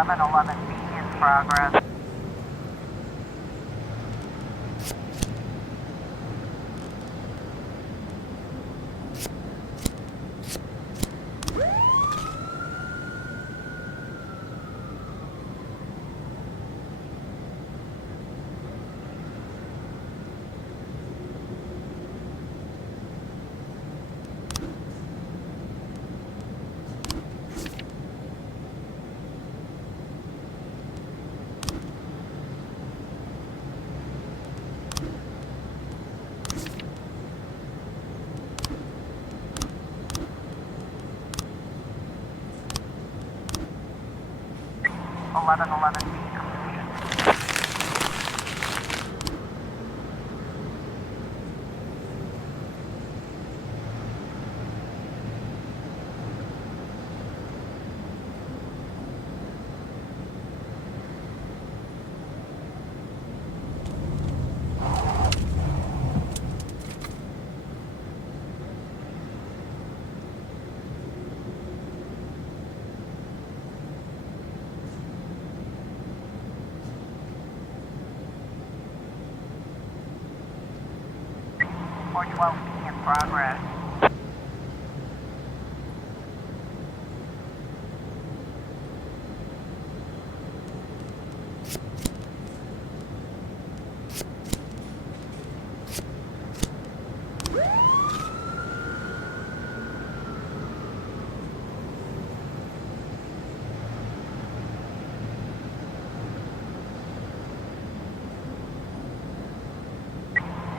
1111B in progress. Eleven eleven B completion. 412B in progress.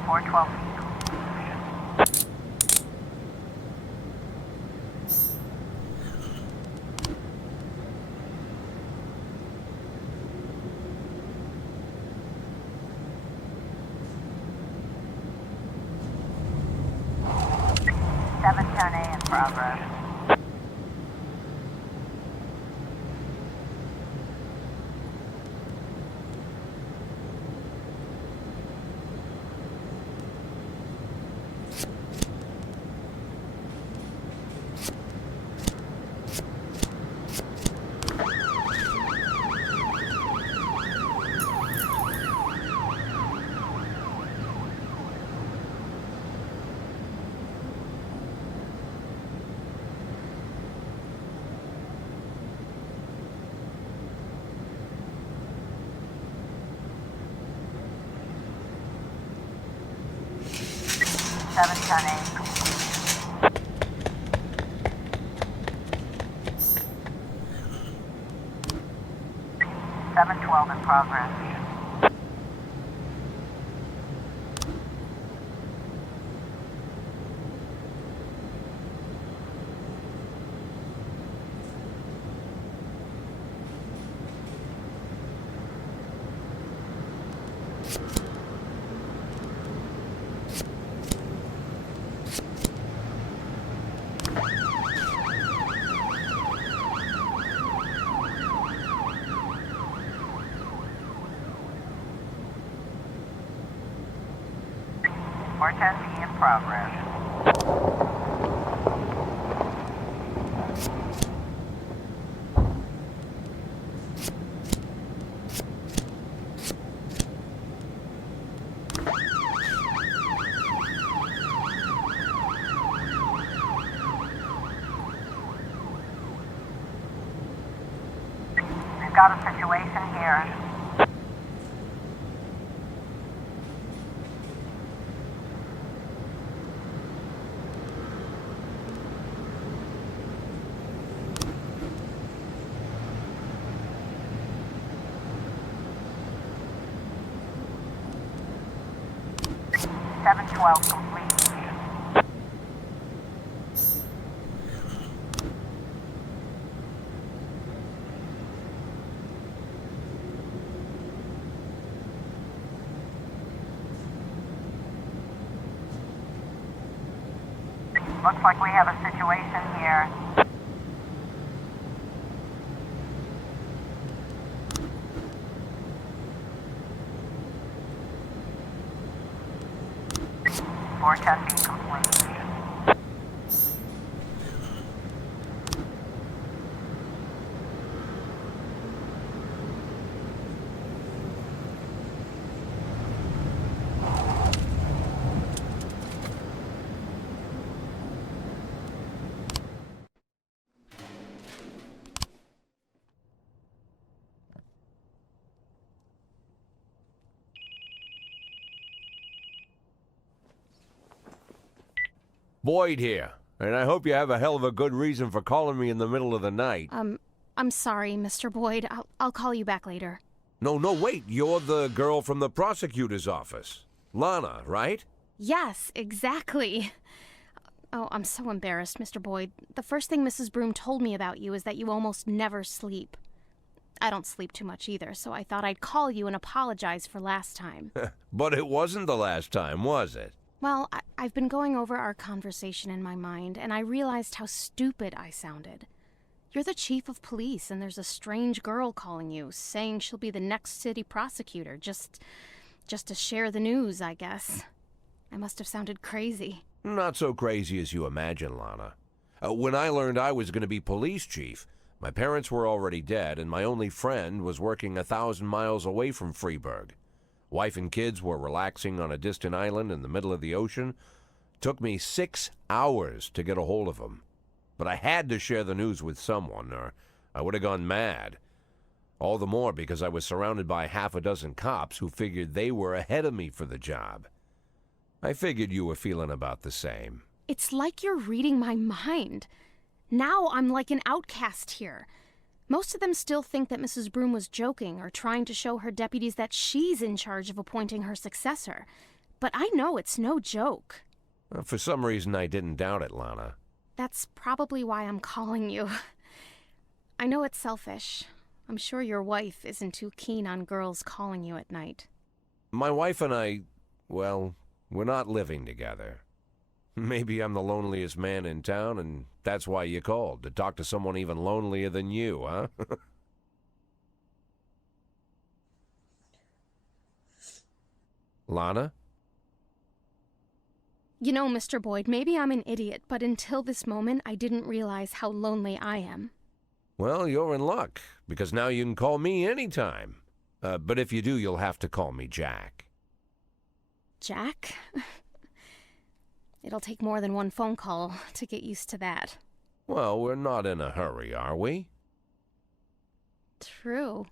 Four 12B. 710A in progress. Seven ten A completion. 712 in progress. Four 10B in progress. We've got a situation here. Seven 12 complete. Looks like we have a situation here. Four 10B complete. Boyd here, and I hope you have a hell of a good reason for calling me in the middle of the night. I'm sorry, Mr. Boyd. I'll call you back later. No, wait. You're the girl from the prosecutor's office. Lana, right? Yes, exactly. Oh, I'm so embarrassed, Mr. Boyd. The first thing Mrs. Broom told me about you is that you almost never sleep. I don't sleep too much either, so I thought I'd call you and apologize for last time. But it wasn't the last time, was it? Well, I've been going over our conversation in my mind, and I realized how stupid I sounded. You're the chief of police, and there's a strange girl calling you, saying she'll be the next city prosecutor, just to share the news, I guess. I must have sounded crazy. Not so crazy as you imagine, Lana. When I learned I was going to be police chief, my parents were already dead, and my only friend was working 1,000 miles away from Freeburg. Wife and kids were relaxing on a distant island in the middle of the ocean. Took me 6 hours to get a hold of them. But I had to share the news with someone, or I would have gone mad. All the more because I was surrounded by half a dozen cops who figured they were ahead of me for the job. I figured you were feeling about the same. It's like you're reading my mind. Now I'm like an outcast here. Most of them still think that Mrs. Broom was joking or trying to show her deputies that she's in charge of appointing her successor. But I know it's no joke. For some reason, I didn't doubt it, Lana. That's probably why I'm calling you. I know it's selfish. I'm sure your wife isn't too keen on girls calling you at night. My wife and I, well, we're not living together. Maybe I'm the loneliest man in town, and that's why you called, to talk to someone even lonelier than you, huh? Lana? You know, Mr. Boyd, maybe I'm an idiot, but until this moment, I didn't realize how lonely I am. Well, you're in luck, because now you can call me anytime. But if you do, you'll have to call me Jack. Jack? It'll take more than one phone call to get used to that. Well, we're not in a hurry, are we? True.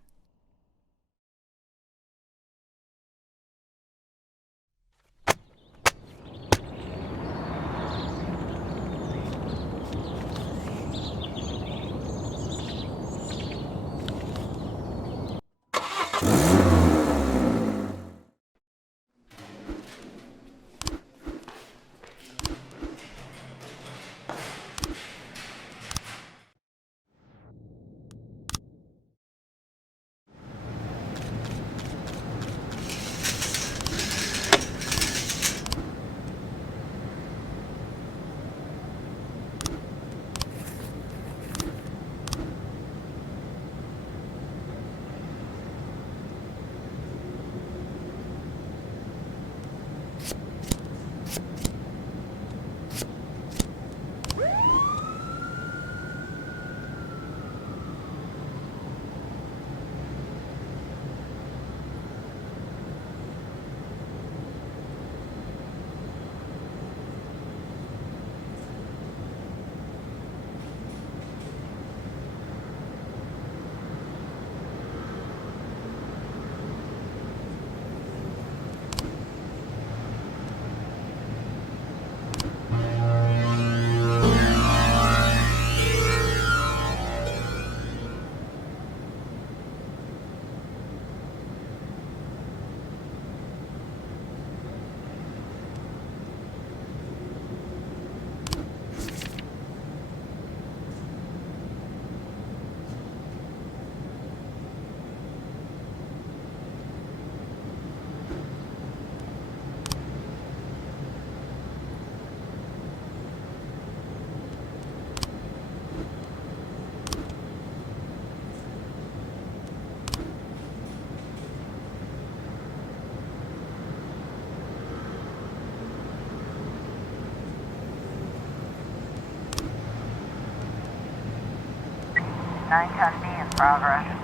Nine ton B in progress.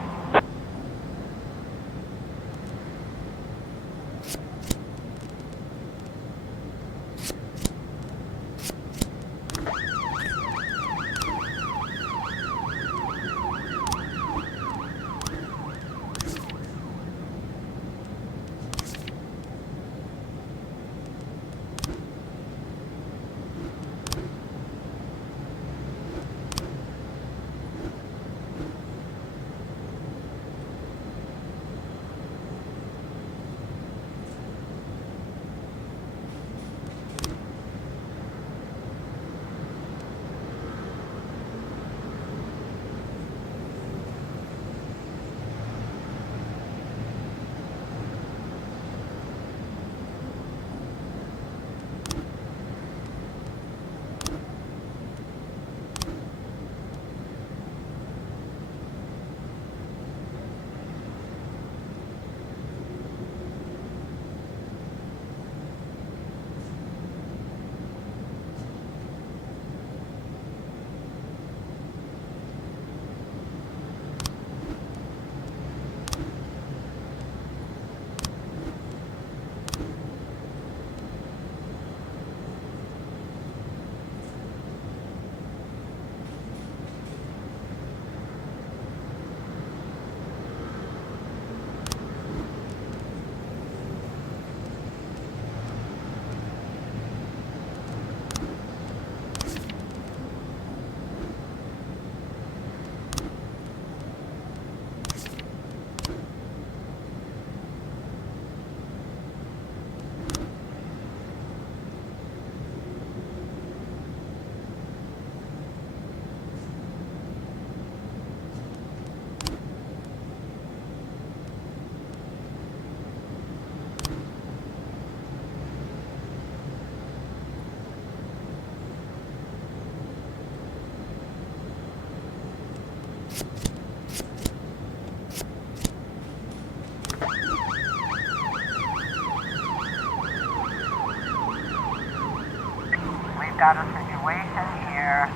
got a situation here.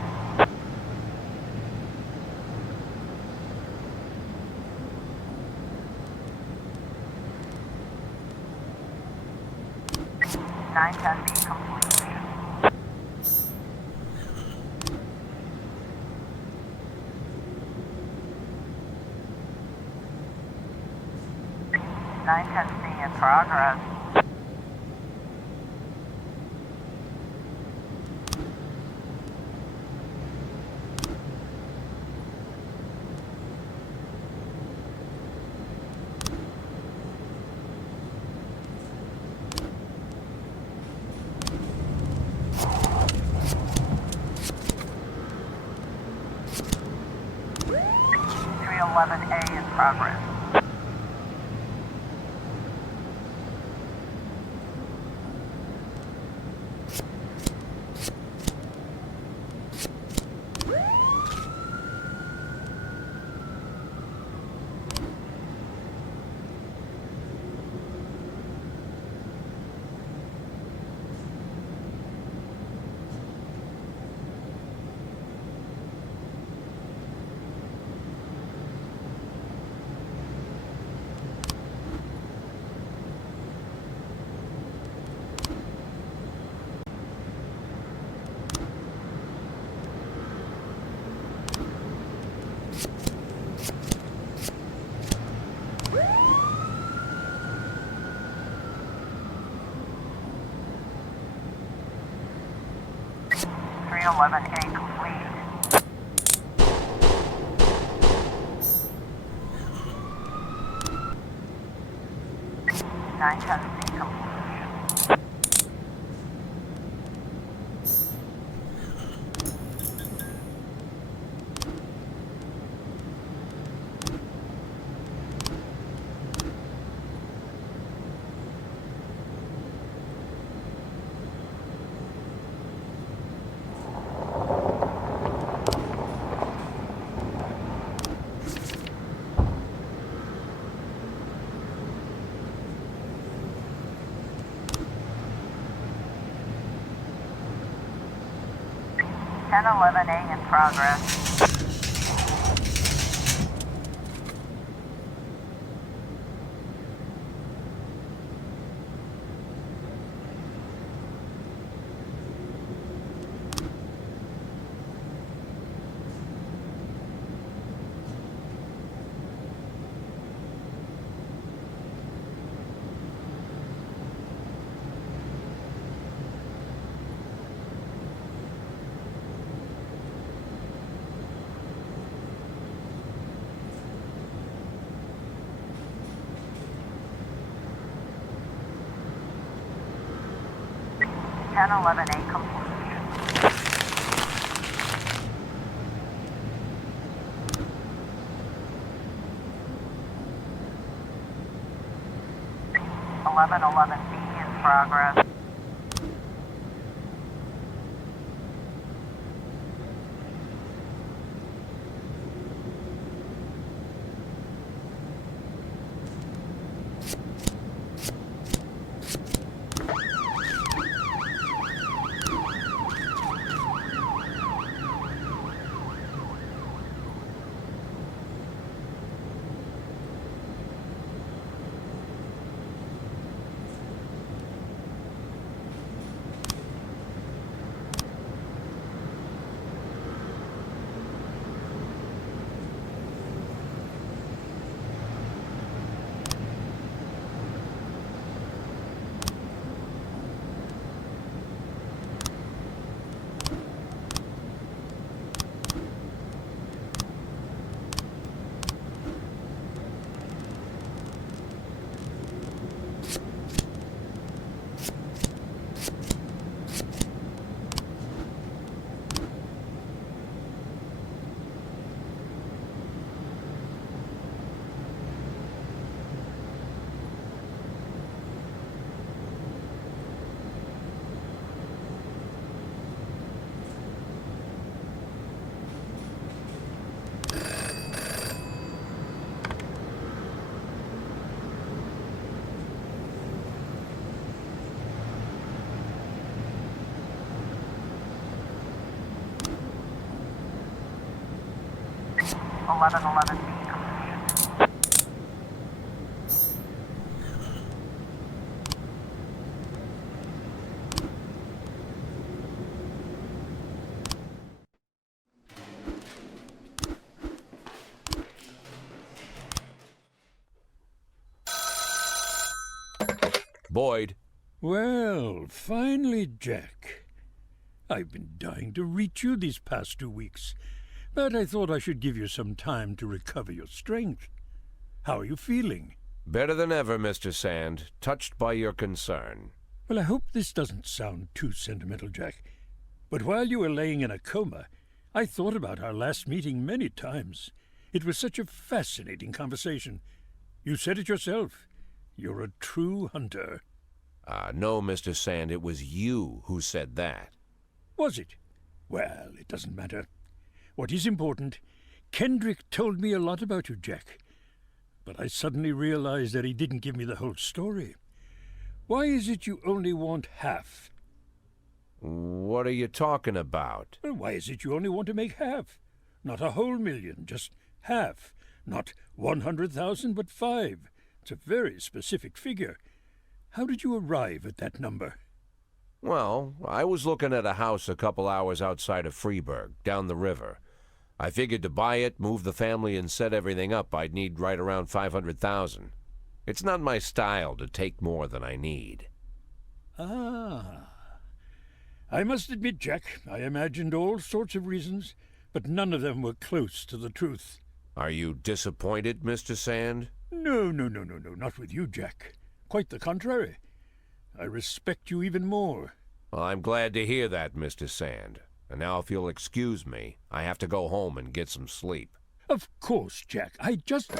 Nine ten B complete. 910C in progress. A in progress. A complete. 910C complete. Ten 11A in progress. 1011A complete. 1111B in progress. 1111B completion. Boyd. Well, finally, Jack. I've been dying to reach you these past 2 weeks, but I thought I should give you some time to recover your strength. How are you feeling? Better than ever, Mr. Sand. Touched by your concern. Well, I hope this doesn't sound too sentimental, Jack. But while you were laying in a coma, I thought about our last meeting many times. It was such a fascinating conversation. You said it yourself. You're a true hunter. No, Mr. Sand, it was you who said that. Was it? Well, it doesn't matter. What is important, Kendrick told me a lot about you, Jack. But I suddenly realized that he didn't give me the whole story. Why is it you only want half? What are you talking about? Well, why is it you only want to make half? Not a whole million, just half. Not 100,000, but 5. It's a very specific figure. How did you arrive at that number? Well, I was looking at a house a couple hours outside of Freeburg, down the river. I figured to buy it, move the family, and set everything up, I'd need right around 500,000. It's not my style to take more than I need. Ah. I must admit, Jack, I imagined all sorts of reasons, but none of them were close to the truth. Are you disappointed, Mr. Sand? No, not with you, Jack. Quite the contrary. I respect you even more. Well, I'm glad to hear that, Mr. Sand. And now if you'll excuse me, I have to go home and get some sleep. Of course, Jack. I just...